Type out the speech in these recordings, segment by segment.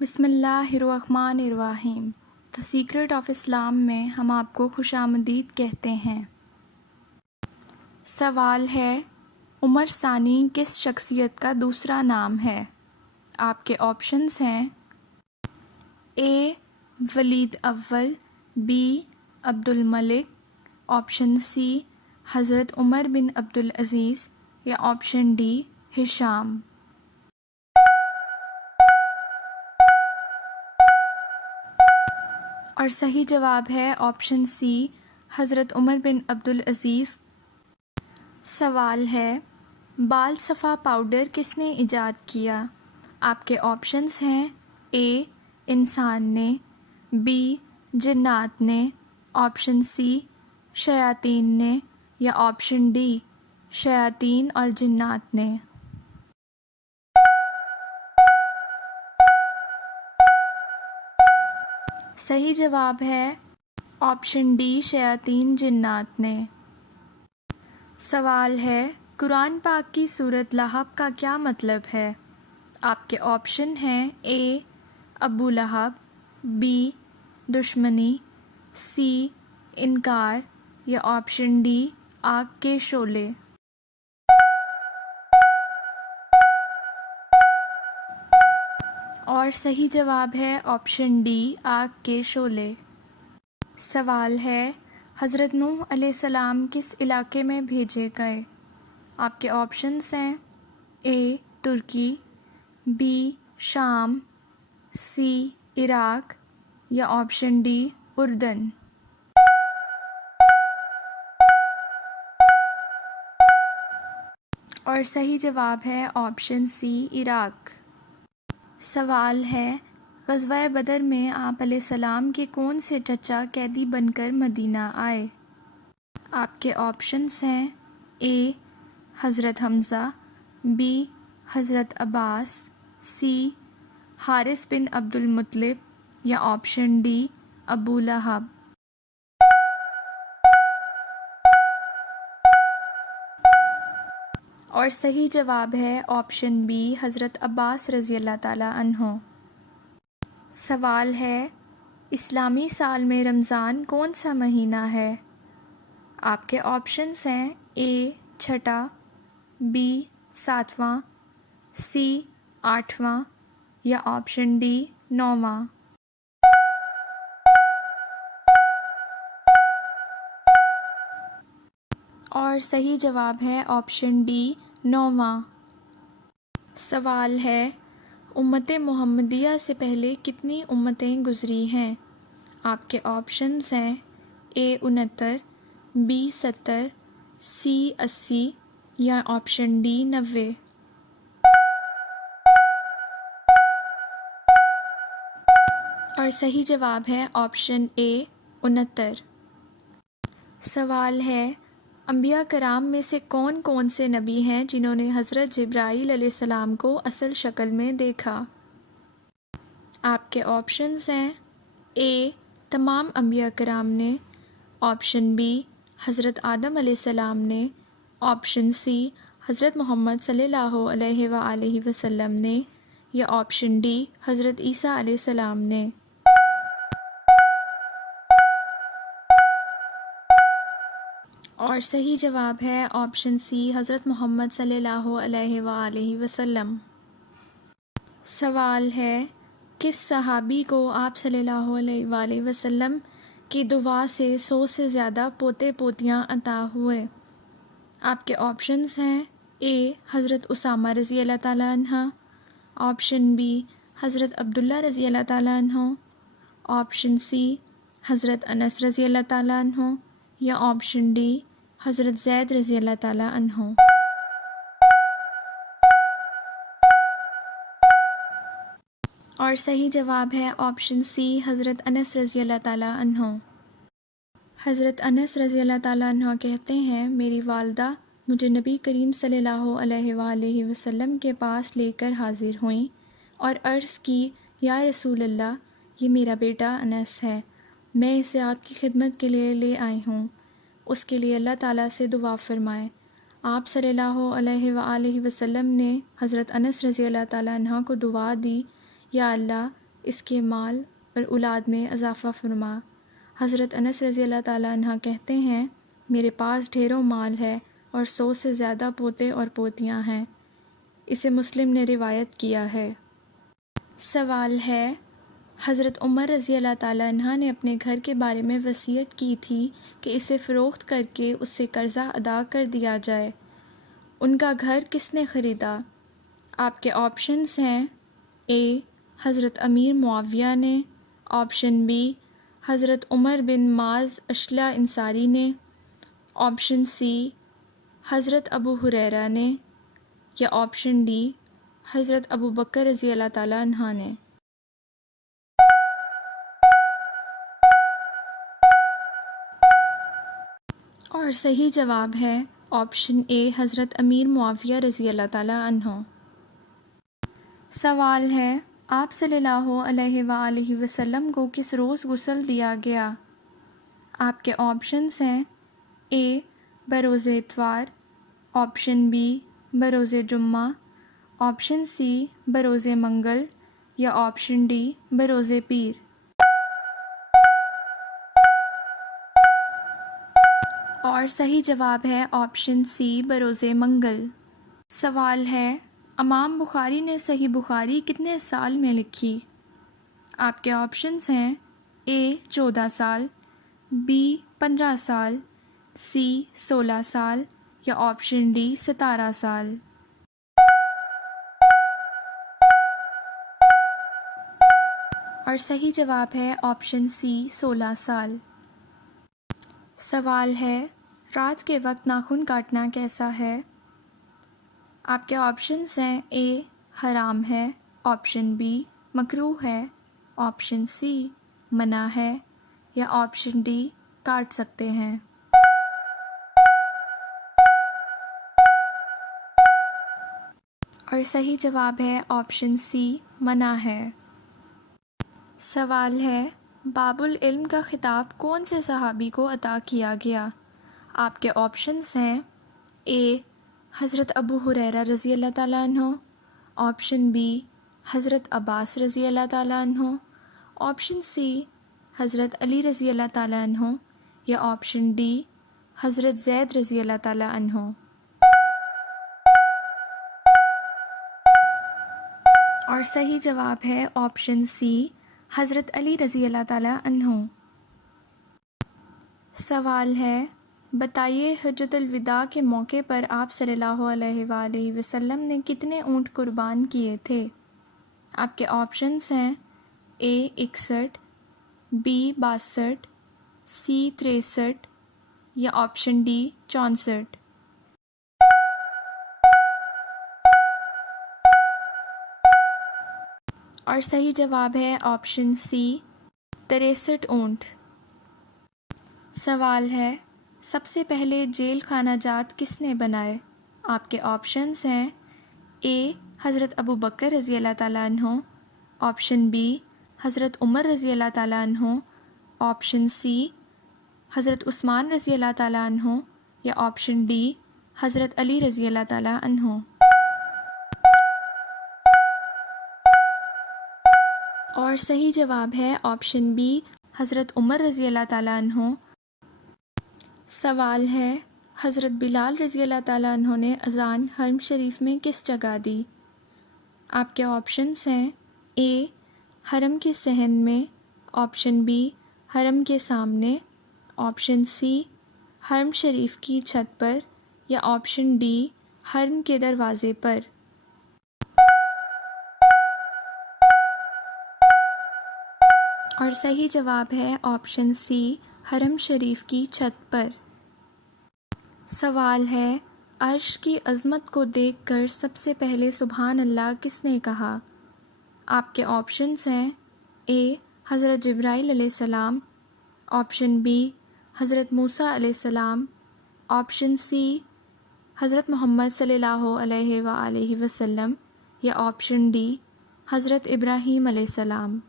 بسم اللہ الرحمن الرحیم۔ دی سیکرٹ آف اسلام میں ہم آپ کو خوش آمدید کہتے ہیں۔ سوال ہے، عمر ثانی کس شخصیت کا دوسرا نام ہے؟ آپ کے آپشنز ہیں اے ولید اول، بی عبد الملک، آپشن سی حضرت عمر بن عبدالعزیز یا آپشن ڈی ہشام۔ اور صحیح جواب ہے آپشن سی حضرت عمر بن عبدالعزیز۔ سوال ہے، بال صفا پاؤڈر کس نے ایجاد کیا؟ آپ کے آپشنز ہیں اے انسان نے، بی جنات نے، آپشن سی شیاطین نے یا آپشن ڈی شیاطین اور جنات نے۔ صحیح جواب ہے آپشن ڈی شیاطین جنات نے۔ سوال ہے، قرآن پاک کی سورۃ لہب کا کیا مطلب ہے؟ آپ کے آپشن ہیں اے ابو لہب، بی دشمنی، سی انکار یا آپشن ڈی آگ کے شعلے۔ اور صحیح جواب ہے آپشن ڈی آگ کے شعلے۔ سوال ہے، حضرت نوح علیہ السلام کس علاقے میں بھیجے گئے؟ آپ کے آپشنز ہیں اے ترکی، بی شام، سی عراق یا آپشن ڈی اردن۔ اور صحیح جواب ہے آپشن سی عراق۔ سوال ہے، غزوہ بدر میں آپ علیہ السلام کے کون سے چچا قیدی بن کر مدینہ آئے؟ آپ کے آپشنز ہیں اے حضرت حمزہ، بی حضرت عباس، سی حارث بن عبد المطلب یا آپشن ڈی ابو لہب۔ اور صحیح جواب ہے آپشن بی حضرت عباس رضی اللہ تعالیٰ عنہ۔ سوال ہے، اسلامی سال میں رمضان کون سا مہینہ ہے؟ آپ کے آپشنز ہیں اے چھٹا، بی ساتواں، سی آٹھواں یا آپشن ڈی نوواں۔ اور صحیح جواب ہے آپشن ڈی نوواں۔ سوال ہے، امت محمدیہ سے پہلے کتنی امتیں گزری ہیں؟ آپ کے آپشنز ہیں اے 69، بی 70، سی 80 یا آپشن ڈی 90۔ اور صحیح جواب ہے آپشن اے 69۔ سوال ہے، انبیاء کرام میں سے کون کون سے نبی ہیں جنہوں نے حضرت جبرائیل علیہ السلام کو اصل شکل میں دیکھا؟ آپ کے آپشنز ہیں اے تمام انبیاء کرام نے، آپشن بی حضرت آدم علیہ السلام نے، آپشن سی حضرت محمد صلی اللہ علیہ وآلہ وسلم نے یا آپشن ڈی حضرت عیسیٰ علیہ السلام نے۔ اور صحیح جواب ہے آپشن سی حضرت محمد صلی اللہ علیہ وآلہ وسلم۔ سوال ہے، کس صحابی کو آپ صلی اللہ علیہ وآلہ وسلم کی دعا سے 100 سے زیادہ پوتے پوتیاں عطا ہوئے؟ آپ کے آپشنز ہیں اے حضرت اسامہ رضی اللہ تعالیٰ عنہ، آپشن بی حضرت عبداللہ رضی اللہ تعالیٰ عنہ، آپشن سی حضرت انس رضی اللہ تعالیٰ عنہ یا آپشن ڈی حضرت زید رضی اللہ تعالیٰ عنہ۔ اور صحیح جواب ہے آپشن سی حضرت انس رضی اللہ تعالیٰ عنہ۔ حضرت انس رضی اللہ تعالیٰ عنہ کہتے ہیں، میری والدہ مجھے نبی کریم صلی اللہ علیہ وآلہ وسلم کے پاس لے کر حاضر ہوئیں اور عرض کی، یا رسول اللہ، یہ میرا بیٹا انس ہے، میں اسے آپ کی خدمت کے لیے لے آئی ہوں، اس کے لیے اللہ تعالیٰ سے دعا فرمائیں۔ آپ صلی اللہ علیہ وآلہ وسلم نے حضرت انس رضی اللہ تعالیٰ عنہ کو دعا دی، یا اللہ، اس کے مال اور اولاد میں اضافہ فرما۔ حضرت انس رضی اللہ تعالیٰ عنہ کہتے ہیں میرے پاس ڈھیروں مال ہے اور 100 سے زیادہ پوتے اور پوتیاں ہیں۔ اسے مسلم نے روایت کیا ہے۔ سوال ہے، حضرت عمر رضی اللہ تعالیٰ عنہ نے اپنے گھر کے بارے میں وصیت کی تھی کہ اسے فروخت کر کے اس سے قرضہ ادا کر دیا جائے۔ ان کا گھر کس نے خریدا؟ آپ کے آپشنز ہیں اے حضرت امیر معاویہ نے، آپشن بی حضرت عمر بن معاذ اشلہ انصاری نے، آپشن سی حضرت ابو ہریرہ نے، یا آپشن ڈی حضرت ابو بکر رضی اللہ تعالیٰ عنہ نے۔ اور صحیح جواب ہے آپشن اے حضرت امیر معاویہ رضی اللہ تعالیٰ عنہ۔ سوال ہے، آپ صلی اللہ علیہ وآلہ وسلم کو کس روز غسل دیا گیا؟ آپ کے آپشنز ہیں اے بروز اتوار، آپشن بی بروز جمعہ، آپشن سی بروز منگل، یا آپشن ڈی بروز پیر۔ اور صحیح جواب ہے آپشن سی بروز منگل۔ سوال ہے، امام بخاری نے صحیح بخاری کتنے سال میں لکھی؟ آپ کے آپشنز ہیں اے 14 سال، بی 15 سال، سی 16 سال، یا آپشن ڈی 17 سال۔ اور صحیح جواب ہے آپشن سی 16 سال۔ سوال ہے، رات کے وقت ناخن کاٹنا کیسا ہے؟ آپ کے آپشنز ہیں اے حرام ہے، آپشن بی مکروہ ہے، آپشن سی منع ہے، یا آپشن ڈی کاٹ سکتے ہیں۔ اور صحیح جواب ہے آپشن سی منع ہے۔ سوال ہے، باب العلم کا خطاب کون سے صحابی کو عطا کیا گیا؟ آپ کے آپشنز ہیں اے حضرت ابو ہریرہ رضی اللہ تعالیٰ عنہ، آپشن بی حضرت عباس رضی اللہ تعالیٰ عنہ، آپشن سی حضرت علی رضی اللہ تعالیٰ عنہ، یا آپشن ڈی حضرت زید رضی اللہ تعالیٰ عنہ۔ اور صحیح جواب ہے آپشن سی حضرت علی رضی اللہ تعالیٰ عنہ۔ سوال ہے، بتائیے حجۃ الوداع کے موقع پر آپ صلی اللہ علیہ وآلہ وسلم نے کتنے اونٹ قربان کیے تھے؟ آپ کے آپشنز ہیں اے 61، بی 62، سی 63، یا آپشن ڈی 64۔ اور صحیح جواب ہے آپشن سی 63 اونٹ۔ سوال ہے، سب سے پہلے جیل خانہ جات کس نے بنائے؟ آپ کے آپشنز ہیں اے حضرت ابو بکر رضی اللہ تعالیٰ عنہ، آپشن بی حضرت عمر رضی اللہ تعالیٰ عنہ، آپشن سی حضرت عثمان رضی اللہ تعالیٰ عنہ، یا آپشن ڈی حضرت علی رضی اللہ تعالیٰ عنہ۔ اور صحیح جواب ہے آپشن بی حضرت عمر رضی اللہ تعالیٰ عنہ۔ سوال ہے، حضرت بلال رضی اللہ تعالیٰ عنہ نے اذان حرم شریف میں کس جگہ دی؟ آپ کے آپشنز ہیں اے حرم کے صحن میں، آپشن بی حرم کے سامنے، آپشن سی حرم شریف کی چھت پر، یا آپشن ڈی حرم کے دروازے پر۔ اور صحیح جواب ہے آپشن سی حرم شریف کی چھت پر۔ سوال ہے، عرش کی عظمت کو دیکھ کر سب سے پہلے سبحان اللہ کس نے کہا؟ آپ کے آپشنز ہیں اے حضرت جبرائیل علیہ السلام، آپشن بی حضرت موسیٰ علیہ السلام، آپشن سی حضرت محمد صلی اللہ علیہ وآلہ وسلم، یا آپشن ڈی حضرت ابراہیم علیہ السلام۔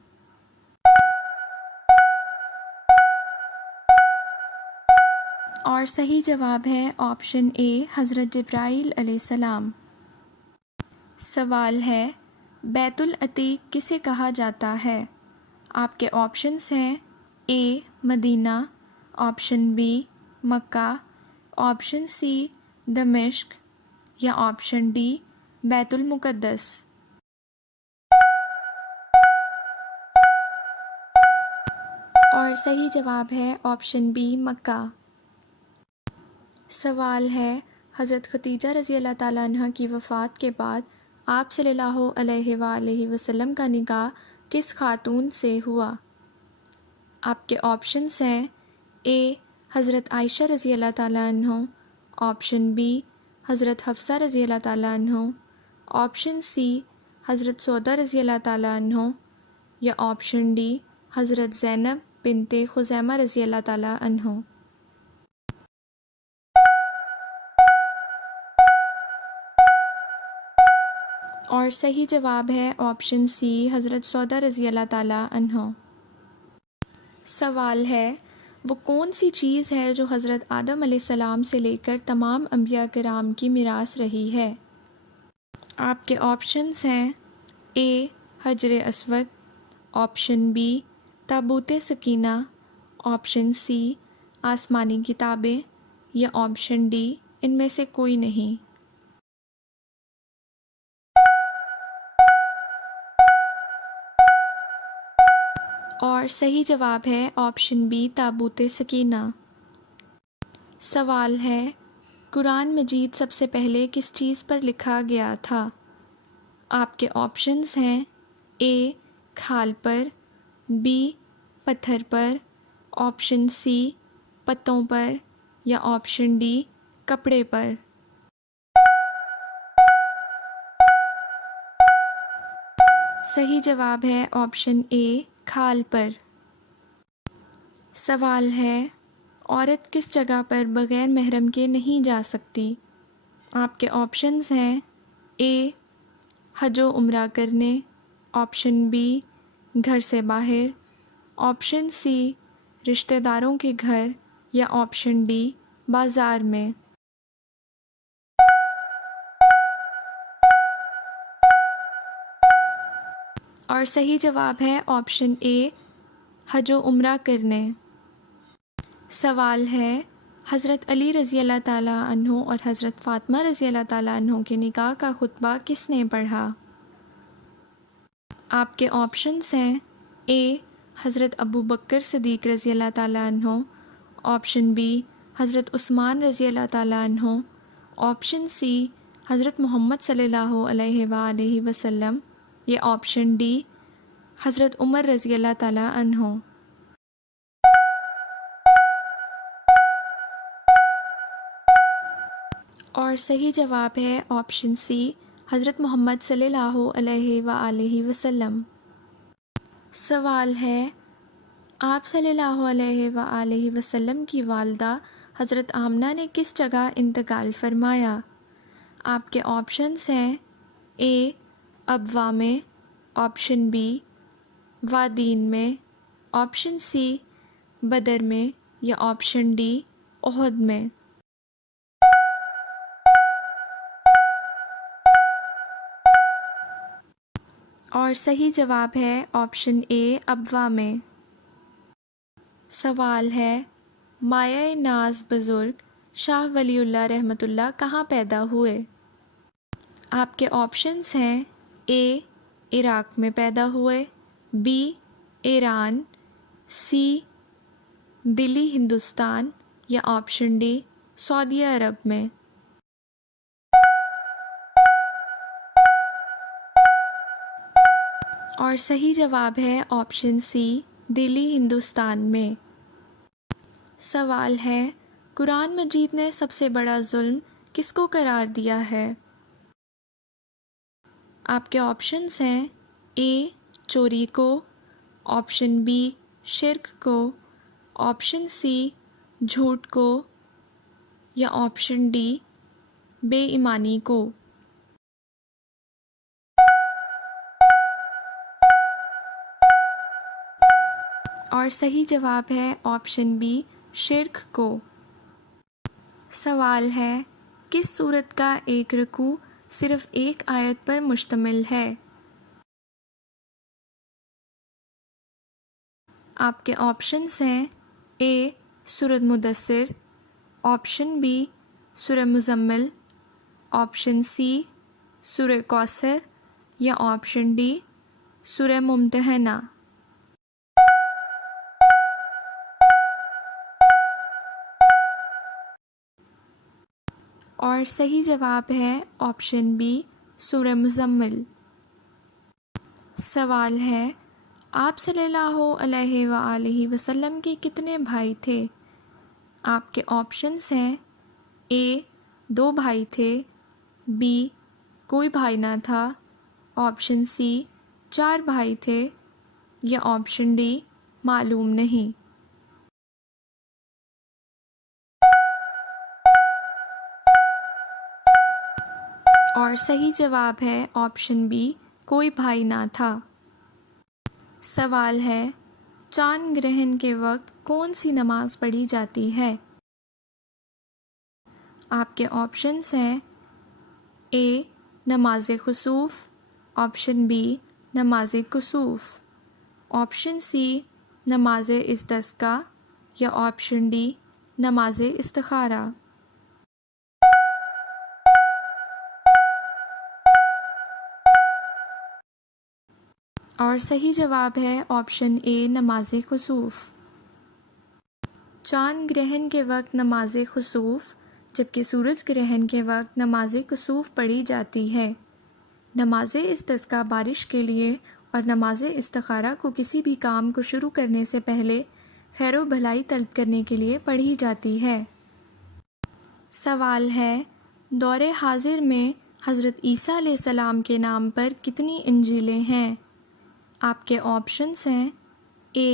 اور صحیح جواب ہے آپشن اے حضرت جبرائیل علیہ السلام۔ سوال ہے، بیت العتیق کسے کہا جاتا ہے؟ آپ کے آپشنس ہیں اے مدینہ، آپشن بی مکہ، آپشن سی دمشق یا آپشن ڈی بیت المقدس۔ اور صحیح جواب ہے آپشن بی مکہ۔ سوال ہے حضرت ختیجہ رضی اللہ تعالیٰ عنہ کی وفات کے بعد آپ صلی اللہ علیہ وآلہ وسلم کا نکاح کس خاتون سے ہوا؟ آپ کے آپشنس ہیں اے حضرت عائشہ رضی اللہ تعالیٰ عنہ، آپشن بی حضرت حفصہ رضی اللہ تعالیٰ عنہ، آپشن سی حضرت سودہ رضی اللہ تعالیٰ عنہ یا آپشن ڈی حضرت زینب بنت خزیمہ رضی اللہ تعالیٰ عنہ۔ اور صحیح جواب ہے آپشن سی حضرت سودہ رضی اللہ تعالیٰ عنہ۔ سوال ہے وہ کون سی چیز ہے جو حضرت آدم علیہ السلام سے لے کر تمام انبیاء کرام کی میراث رہی ہے؟ آپ کے آپشنس ہیں اے حجر اسود، آپشن بی تابوت سکینہ، آپشن سی آسمانی کتابیں یا آپشن ڈی ان میں سے کوئی نہیں۔ اور صحیح جواب ہے آپشن بی تابوت سکینہ۔ سوال ہے قرآن مجید سب سے پہلے کس چیز پر لکھا گیا تھا؟ آپ کے آپشنز ہیں اے کھال پر، بی پتھر پر، آپشن سی پتوں پر یا آپشن ڈی کپڑے پر۔ صحیح جواب ہے آپشن اے کھال پر۔ سوال ہے عورت کس جگہ پر بغیر محرم کے نہیں جا سکتی؟ آپ کے آپشنز ہیں اے حج و عمرہ کرنے، آپشن بی گھر سے باہر، آپشن سی رشتہ داروں کے گھر یا آپشن ڈی بازار میں۔ اور صحیح جواب ہے آپشن اے حج و عمرہ کرنے۔ سوال ہے حضرت علی رضی اللہ تعالیٰ عنہ اور حضرت فاطمہ رضی اللہ تعالیٰ عنہ کے نکاح کا خطبہ کس نے پڑھا؟ آپ کے آپشنس ہیں اے حضرت ابو بکر صدیق رضی اللہ تعالیٰ عنہ، آپشن بی حضرت عثمان رضی اللہ تعالیٰ عنہ، آپشن سی حضرت محمد صلی اللہ علیہ وآلہ وسلم یا آپشن ڈی حضرت عمر رضی اللہ تعالیٰ عنہ۔ اور صحیح جواب ہے آپشن سی حضرت محمد صلی اللہ علیہ وآلہ وسلم۔ سوال ہے آپ صلی اللہ علیہ وآلہ وسلم کی والدہ حضرت آمنہ نے کس جگہ انتقال فرمایا؟ آپ کے آپشنس ہیں اے ابوا میں، آپشن بی وادین میں، آپشن سی بدر میں یا آپشن ڈی احد میں۔ اور صحیح جواب ہے آپشن اے ابوا میں۔ سوال ہے مایہ ناز بزرگ شاہ ولی اللہ رحمۃ اللہ کہاں پیدا ہوئے؟ آپ کے آپشنس ہیں اے عراق میں پیدا ہوئے، بی ایران، سی دلی ہندوستان یا آپشن ڈی سعودی عرب میں۔ اور صحیح جواب ہے آپشن سی دلی ہندوستان میں۔ سوال ہے قرآن مجید نے سب سے بڑا ظلم کس کو قرار دیا ہے؟ آپ کے آپشنس ہیں اے چوری کو، آپشن بی شرک کو، آپشن سی جھوٹ کو یا آپشن ڈی بے ایمانی کو۔ اور صحیح جواب ہے آپشن بی شرک کو۔ سوال ہے کس سورت کا ایک رکوع صرف ایک آیت پر مشتمل ہے؟ آپ کے آپشنس ہیں اے سورۃ مدثر، آپشن بی سورہ مزمل، آپشن سی سورہ کوثر یا آپشن ڈی سورہ ممتحنہ۔ اور صحیح جواب ہے آپشن بی سورہ مزمل۔ سوال ہے آپ صلی اللہ علیہ وآلہ وسلم کے کتنے بھائی تھے؟ آپ کے آپشنس ہیں اے 2 بھائی تھے، بی کوئی بھائی نہ تھا، آپشن سی 4 بھائی تھے یا آپشن ڈی معلوم نہیں۔ اور صحیح جواب ہے آپشن بی کوئی بھائی نہ تھا۔ سوال ہے چاند گرہن کے وقت کون سی نماز پڑھی جاتی ہے؟ آپ کے آپشنس ہیں اے نماز خسوف، آپشن بی نماز کسوف، آپشن سی نماز استسقاء یا آپشن ڈی نماز استخارہ۔ اور صحیح جواب ہے آپشن اے نماز خسوف۔ چاند گرہن کے وقت نماز خسوف جبکہ سورج گرہن کے وقت نماز کسوف پڑھی جاتی ہے۔ نماز استسقاء بارش کے لیے اور نماز استخارہ کو کسی بھی کام کو شروع کرنے سے پہلے خیر و بھلائی طلب کرنے کے لیے پڑھی جاتی ہے۔ سوال ہے دور حاضر میں حضرت عیسیٰ علیہ السلام کے نام پر کتنی انجیلیں ہیں؟ آپ کے آپشنس ہیں اے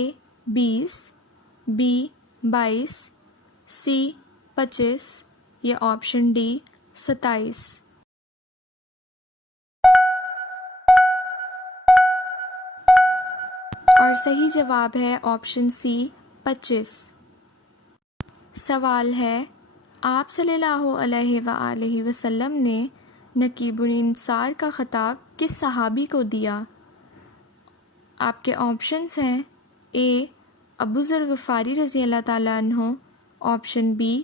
20، بی 22، سی 25 یا آپشن ڈی 27۔ اور صحیح جواب ہے آپشن سی 25۔ سوال ہے آپ صلی اللہ علیہ وآلہ وسلم نے نقیب الانصار کا خطاب کس صحابی کو دیا؟ آپ کے آپشنس ہیں اے ابو ذر غفاری رضی اللہ تعالیٰ عنہ، آپشن بی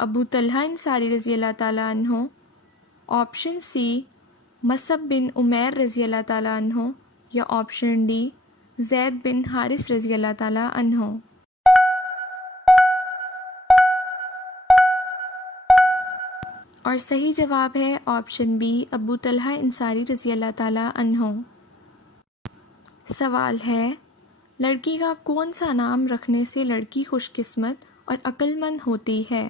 ابو طلحہ انصاری رضی اللہ تعالیٰ عنہ، آپشن سی مصعب بن عمیر رضی اللہ تعالیٰ عنہ یا آپشن ڈی زید بن حارث رضی اللہ تعالیٰ عنہ۔ اور صحیح جواب ہے آپشن بی ابو طلحہ انصاری رضی اللہ تعالیٰ عنہ۔ سوال ہے لڑکی کا کون سا نام رکھنے سے لڑکی خوش قسمت اور عقل مند ہوتی ہے؟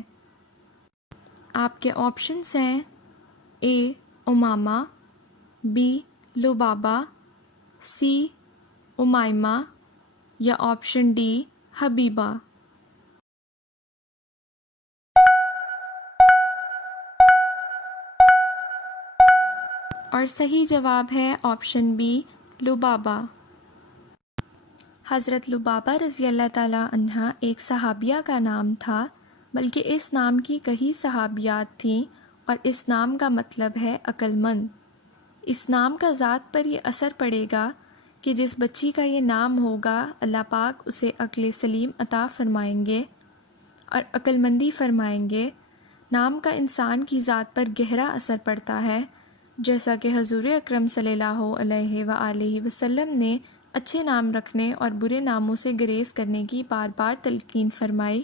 آپ کے آپشنس ہیں اے امامہ، بی لبابہ، سی امائمہ یا آپشن ڈی حبیبہ۔ اور صحیح جواب ہے آپشن بی لبابہ۔ حضرت لبابہ رضی اللہ تعالیٰ عنہا ایک صحابیہ کا نام تھا، بلکہ اس نام کی کئی صحابیات تھیں اور اس نام کا مطلب ہے عقل مند۔ اس نام کا ذات پر یہ اثر پڑے گا کہ جس بچی کا یہ نام ہوگا اللہ پاک اسے عقل سلیم عطا فرمائیں گے اور عقل مندی فرمائیں گے۔ نام کا انسان کی ذات پر گہرا اثر پڑتا ہے، جیسا کہ حضور اکرم صلی اللہ علیہ وآلہ وسلم نے اچھے نام رکھنے اور برے ناموں سے گریز کرنے کی بار بار تلقین فرمائی،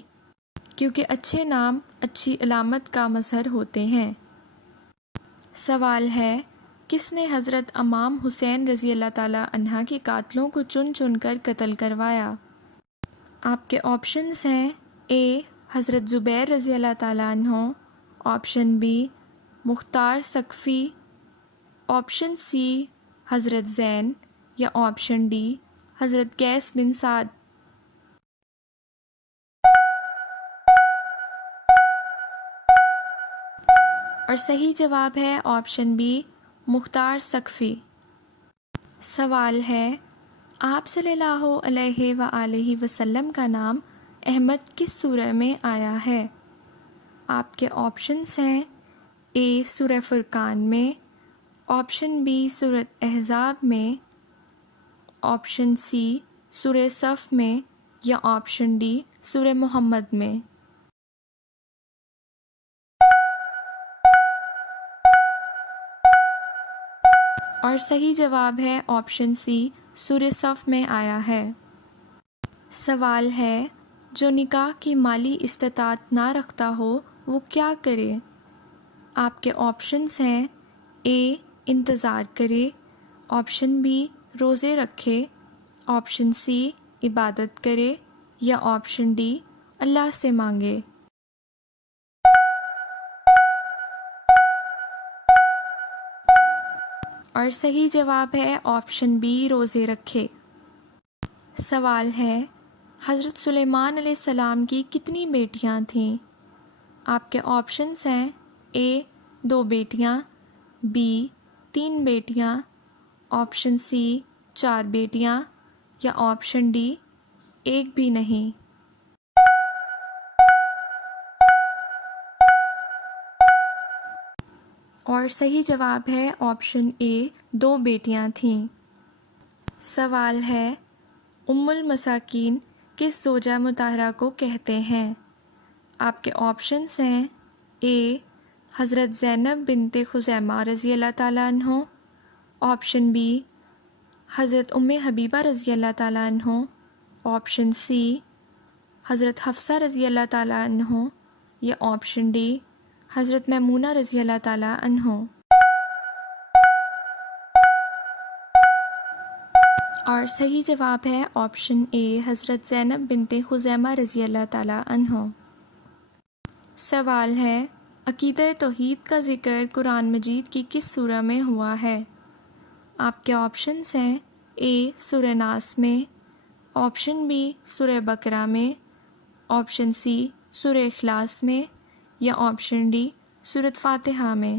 کیونکہ اچھے نام اچھی علامت کا مظہر ہوتے ہیں۔ سوال ہے کس نے حضرت امام حسین رضی اللہ تعالیٰ عنہ کے قاتلوں کو چن چن کر قتل کروایا؟ آپ کے آپشنس ہیں اے حضرت زبیر رضی اللہ تعالیٰ عنہ، option be Mukhtar ثقفی، option C حضرت زین یا آپشن ڈی حضرت قیس بن سعد۔ اور صحیح جواب ہے آپشن بی مختار ثقفی۔ سوال ہے آپ صلی اللہ علیہ وآلہ وسلم کا نام احمد کس سورہ میں آیا ہے؟ آپ کے آپشنس ہیں اے سورہ فرقان میں، آپشن بی سورۃ احزاب میں، آپشن سی سورہ صف میں یا آپشن ڈی سورہ محمد میں؟ اور صحیح جواب ہے آپشن سی سورہ صف میں آیا ہے۔ سوال ہے، جو نکاح کی مالی استطاعت نہ رکھتا ہو وہ کیا کرے؟ آپ کے آپشنز ہیں اے انتظار کرے، آپشن بی روزے رکھے، آپشن سی عبادت کرے یا آپشن ڈی اللہ سے مانگے۔ اور صحیح جواب ہے آپشن بی روزے رکھے۔ سوال ہے، حضرت سلیمان علیہ السلام کی کتنی بیٹیاں تھیں؟ آپ کے آپشنز ہیں اے 2 بیٹیاں، بی 3 بیٹیاں، آپشن سی 4 بیٹیاں یا آپشن ڈی ایک بھی نہیں۔ اور صحیح جواب ہے آپشن اے 2 بیٹیاں تھیں۔ سوال ہے، ام المساکین کس زوجہ مطہرہ کو کہتے ہیں؟ آپ کے آپشنز ہیں اے حضرت زینب بنت خزیمہ رضی اللہ تعالیٰ عنہ، آپشن بی حضرت ام حبیبہ رضی اللہ تعالیٰ عنہ، آپشن سی حضرت حفصہ رضی اللہ تعالیٰ عنہ یا آپشن ڈی حضرت میمونہ رضی اللہ تعالیٰ عنہ۔ اور صحیح جواب ہے آپشن اے حضرت زینب بنت خزیمہ رضی اللہ تعالیٰ عنہ۔ سوال ہے، عقیدہ توحید کا ذکر قرآن مجید کی کس سورہ میں ہوا ہے؟ آپ کے آپشنز ہیں اے سورہ ناس میں، آپشن بی سورہ بقرہ میں، آپشن سی سورہ اخلاص میں یا آپشن ڈی سورۃ فاتحہ میں۔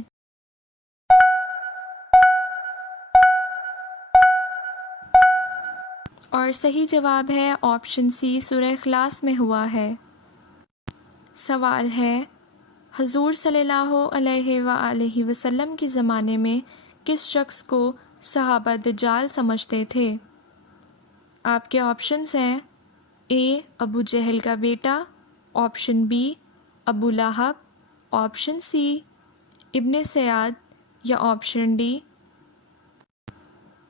اور صحیح جواب ہے آپشن سی سورہ اخلاص میں ہوا ہے۔ سوال ہے، حضور صلی اللہ علیہ وآلہ وسلم کے زمانے میں کس شخص کو صحابہ دجال سمجھتے تھے؟ آپ کے آپشنز ہیں اے ابو جہل کا بیٹا، آپشن بی ابو لہب، آپشن سی ابن سیاد یا آپشن ڈی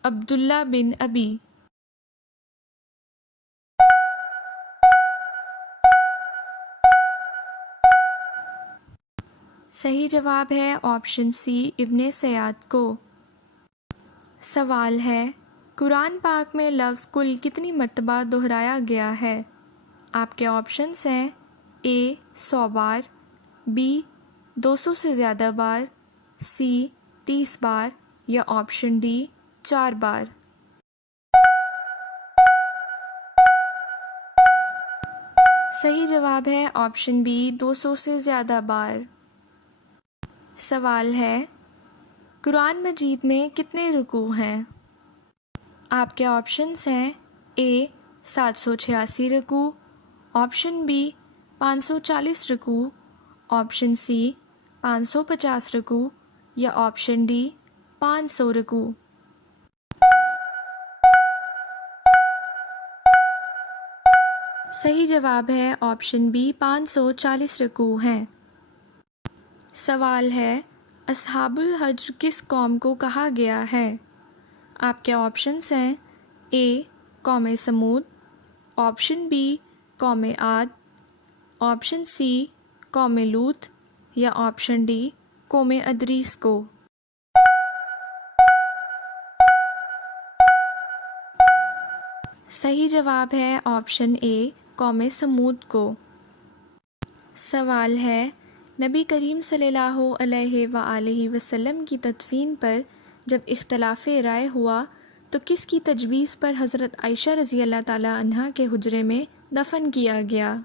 عبداللہ بن ابی۔ صحیح جواب ہے آپشن سی ابن سیاد کو۔ سوال ہے، قرآن پاک میں لفظ کل کتنی مرتبہ دہرایا گیا ہے؟ آپ کے آپشنز ہیں اے 100 بار، بی 200 سے زیادہ بار، سی 30 بار یا آپشن ڈی 4 بار۔ صحیح جواب ہے آپشن بی 200 سے زیادہ بار۔ سوال ہے، قرآن مجید میں کتنے رکوع ہیں؟ آپ کے آپشنز ہیں اے 786 رکوع، آپشن بی 540 رکوع، آپشن سی 550 رکوع یا آپشن ڈی 500 رکوع۔ صحیح جواب ہے آپشن بی 540 رکوع ہیں۔ سوال ہے، اصحاب الحجر کس قوم کو کہا گیا ہے؟ آپ کے آپشنز ہیں اے قوم سمود، آپشن بی قوم عاد، آپشن سی قوم لوط یا آپشن ڈی قوم ادریس کو۔ صحیح جواب ہے آپشن اے قوم سمود کو۔ سوال ہے، نبی کریم صلی اللہ علیہ وآلہ وسلم کی تدفین پر جب اختلاف رائے ہوا تو کس کی تجویز پر حضرت عائشہ رضی اللہ تعالیٰ عنہا کے حجرے میں دفن کیا گیا؟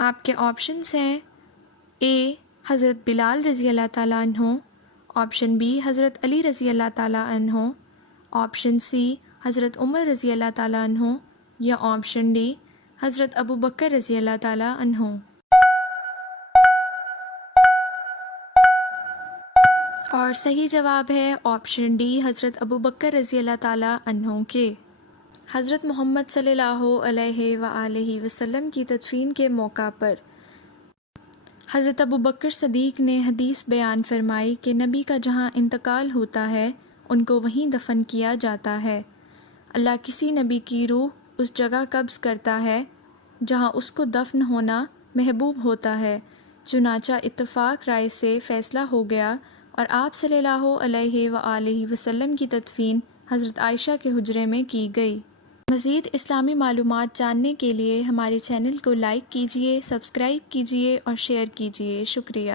آپ کے آپشنز ہیں اے حضرت بلال رضی اللہ تعالیٰ عنہ، آپشن بی حضرت علی رضی اللہ تعالیٰ عنہ، آپشن سی حضرت عمر رضی اللہ تعالیٰ عنہ یا آپشن ڈی حضرت ابو بکر رضی اللہ تعالیٰ عنہ۔ اور صحیح جواب ہے آپشن ڈی حضرت ابو بکر رضی اللہ تعالیٰ عنہ کے۔ حضرت محمد صلی اللہ علیہ وآلہ وسلم کی تدفین کے موقع پر حضرت ابوبکر صدیق نے حدیث بیان فرمائی کہ نبی کا جہاں انتقال ہوتا ہے ان کو وہیں دفن کیا جاتا ہے۔ اللہ کسی نبی کی روح اس جگہ قبض کرتا ہے جہاں اس کو دفن ہونا محبوب ہوتا ہے، چنانچہ اتفاق رائے سے فیصلہ ہو گیا اور آپ صلی اللہ علیہ وآلہ وسلم کی تدفین حضرت عائشہ کے حجرے میں کی گئی۔ مزید اسلامی معلومات جاننے کے لیے ہمارے چینل کو لائک کیجیے، سبسکرائب کیجیے اور شیئر کیجیے۔ شکریہ۔